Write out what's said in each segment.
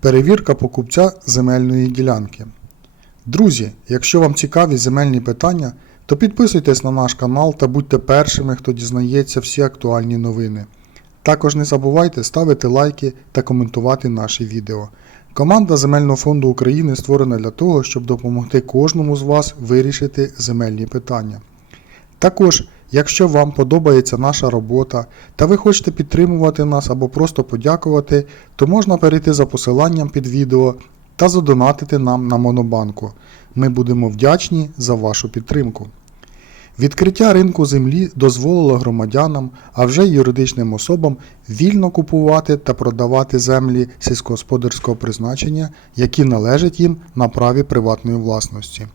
Перевірка покупця земельної ділянки. Друзі, якщо вам цікаві земельні питання, то підписуйтесь на наш канал та будьте першими, хто дізнається всі актуальні новини. Також не забувайте ставити лайки та коментувати наші відео. Команда Земельного фонду України створена для того, щоб допомогти кожному з вас вирішити земельні питання. Також, якщо вам подобається наша робота та ви хочете підтримувати нас або просто подякувати, то можна перейти за посиланням під відео та задонатити нам на Монобанку. Ми будемо вдячні за вашу підтримку. Відкриття ринку землі дозволило громадянам, а вже й юридичним особам вільно купувати та продавати землі сільськогосподарського призначення, які належать їм на праві приватної власності.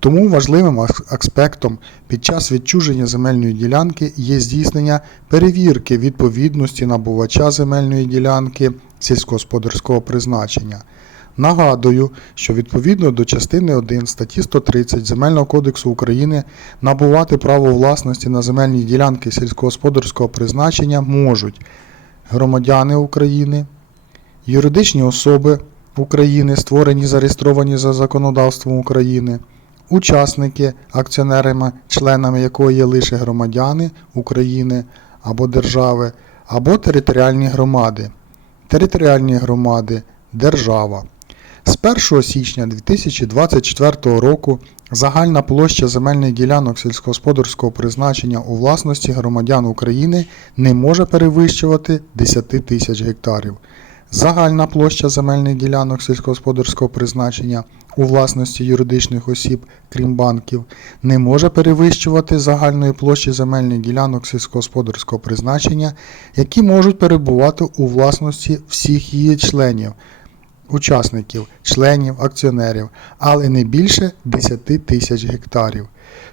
Тому важливим аспектом під час відчуження земельної ділянки є здійснення перевірки відповідності набувача земельної ділянки сільськогосподарського призначення. Нагадую, що відповідно до частини 1 статті 130 Земельного кодексу України набувати право власності на земельні ділянки сільськогосподарського призначення можуть громадяни України, юридичні особи України, створені зареєстровані за законодавством України, учасники, акціонерами, членами якої є лише громадяни України або держави, або територіальні громади, територіальні громади, держава. З 1 січня 2024 року загальна площа земельних ділянок сільськогосподарського призначення у власності громадян України не може перевищувати 10 тисяч гектарів. Загальна площа земельних ділянок сільськогосподарського призначення у власності юридичних осіб, крім банків, не може перевищувати загальної площі земельних ділянок сільськогосподарського призначення, які можуть перебувати у власності всіх її членів, учасників, членів, акціонерів, але не більше 10 тисяч гектарів.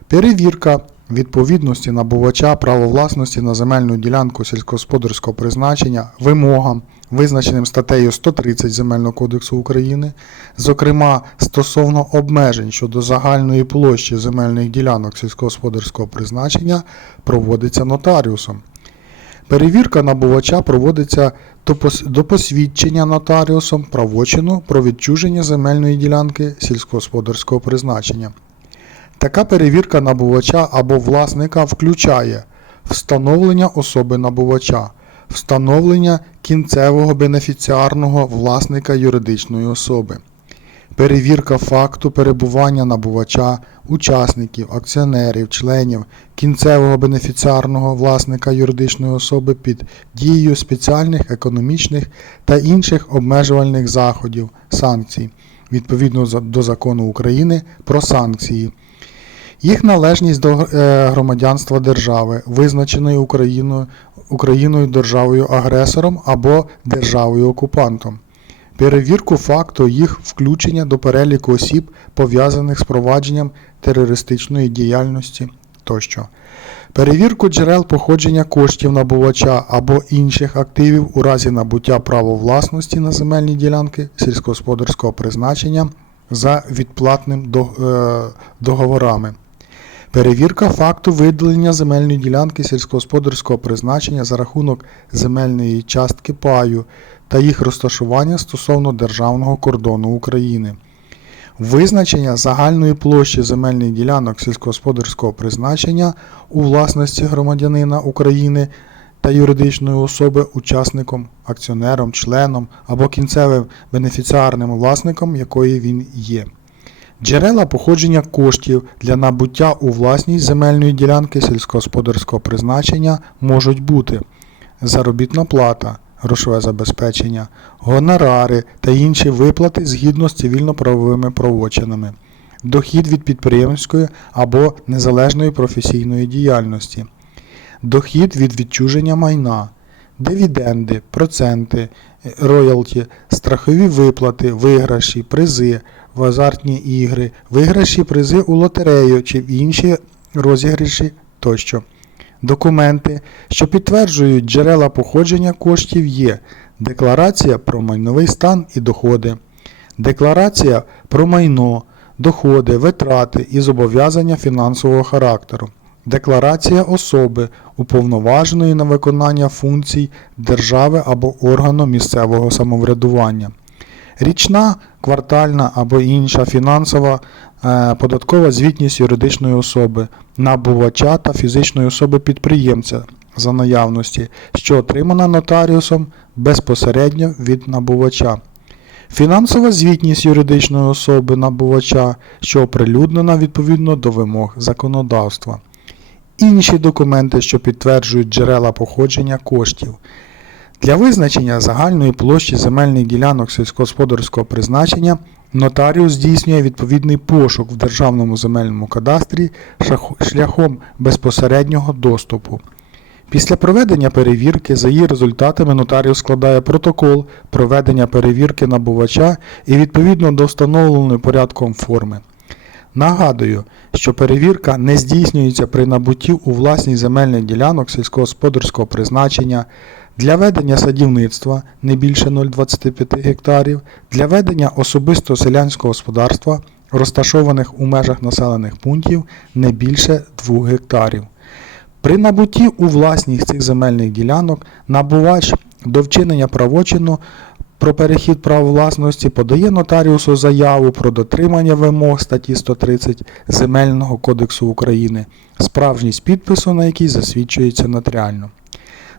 Перевірка відповідності набувача права власності на земельну ділянку сільськогосподарського призначення вимогам, визначеним статтею 130 Земельного кодексу України, зокрема стосовно обмежень щодо загальної площі земельних ділянок сільськогосподарського призначення, проводиться нотаріусом. Перевірка набувача проводиться до посвідчення нотаріусом правочину про відчуження земельної ділянки сільськогосподарського призначення. Така перевірка набувача або власника включає встановлення особи набувача, встановлення кінцевого бенефіціарного власника юридичної особи, перевірка факту перебування набувача, учасників, акціонерів, членів кінцевого бенефіціарного власника юридичної особи під дією спеціальних економічних та інших обмежувальних заходів, санкцій, відповідно до закону України про санкції. Їх належність до е, громадянства держави, визначеної Україною, Україною державою-агресором або державою-окупантом. Перевірку факту їх включення до переліку осіб, пов'язаних з провадженням терористичної діяльності тощо. Перевірку джерел походження коштів набувача або інших активів у разі набуття права власності на земельні ділянки сільськогосподарського призначення за відплатним е, договорами. Перевірка факту виділення земельної ділянки сільськогосподарського призначення за рахунок земельної частки паю та їх розташування стосовно державного кордону України. Визначення загальної площі земельних ділянок сільськогосподарського призначення у власності громадянина України та юридичної особи учасником, акціонером, членом або кінцевим бенефіціарним власником, якої він є. Джерела походження коштів для набуття у власність земельної ділянки сільськогосподарського призначення можуть бути заробітна плата, грошове забезпечення, гонорари та інші виплати згідно з цивільно-правовими правочинами, дохід від підприємської або незалежної професійної діяльності, дохід від відчуження майна, дивіденди, проценти, е, роялті, страхові виплати, виграші, призи в азартні ігри, виграші призи у лотерею чи в інші розіграші тощо. Документи, що підтверджують джерела походження коштів є декларація про майновий стан і доходи, декларація про майно, доходи, витрати і зобов'язання фінансового характеру, декларація особи, уповноваженої на виконання функцій держави або органу місцевого самоврядування, Річна, квартальна або інша фінансова е, податкова звітність юридичної особи, набувача та фізичної особи підприємця за наявності, що отримана нотаріусом безпосередньо від набувача. Фінансова звітність юридичної особи набувача, що оприлюднена відповідно до вимог законодавства. Інші документи, що підтверджують джерела походження коштів. Для визначення загальної площі земельних ділянок сільськогосподарського призначення нотаріус здійснює відповідний пошук в Державному земельному кадастрі шляхом безпосереднього доступу. Після проведення перевірки за її результатами нотаріус складає протокол проведення перевірки набувача і відповідно до встановленої порядком форми. Нагадую, що перевірка не здійснюється при набутті у власність земельних ділянок сільськогосподарського призначення для ведення садівництва не більше 0,25 гектарів, для ведення особисто селянського господарства, розташованих у межах населених пунктів не більше 2 гектарів. При набутті у власність цих земельних ділянок набувач до вчинення правочину про перехід прав власності подає нотаріусу заяву про дотримання вимог статті 130 Земельного кодексу України, справжність підпису на який засвідчується нотаріально.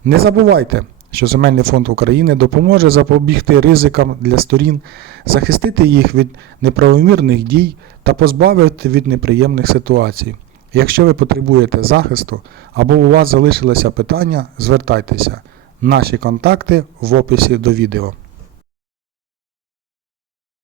Не забувайте, що Земельний фонд України допоможе запобігти ризикам для сторін, захистити їх від неправомірних дій та позбавити від неприємних ситуацій. Якщо ви потребуєте захисту або у вас залишилися питання, звертайтеся. Наші контакти в описі до відео.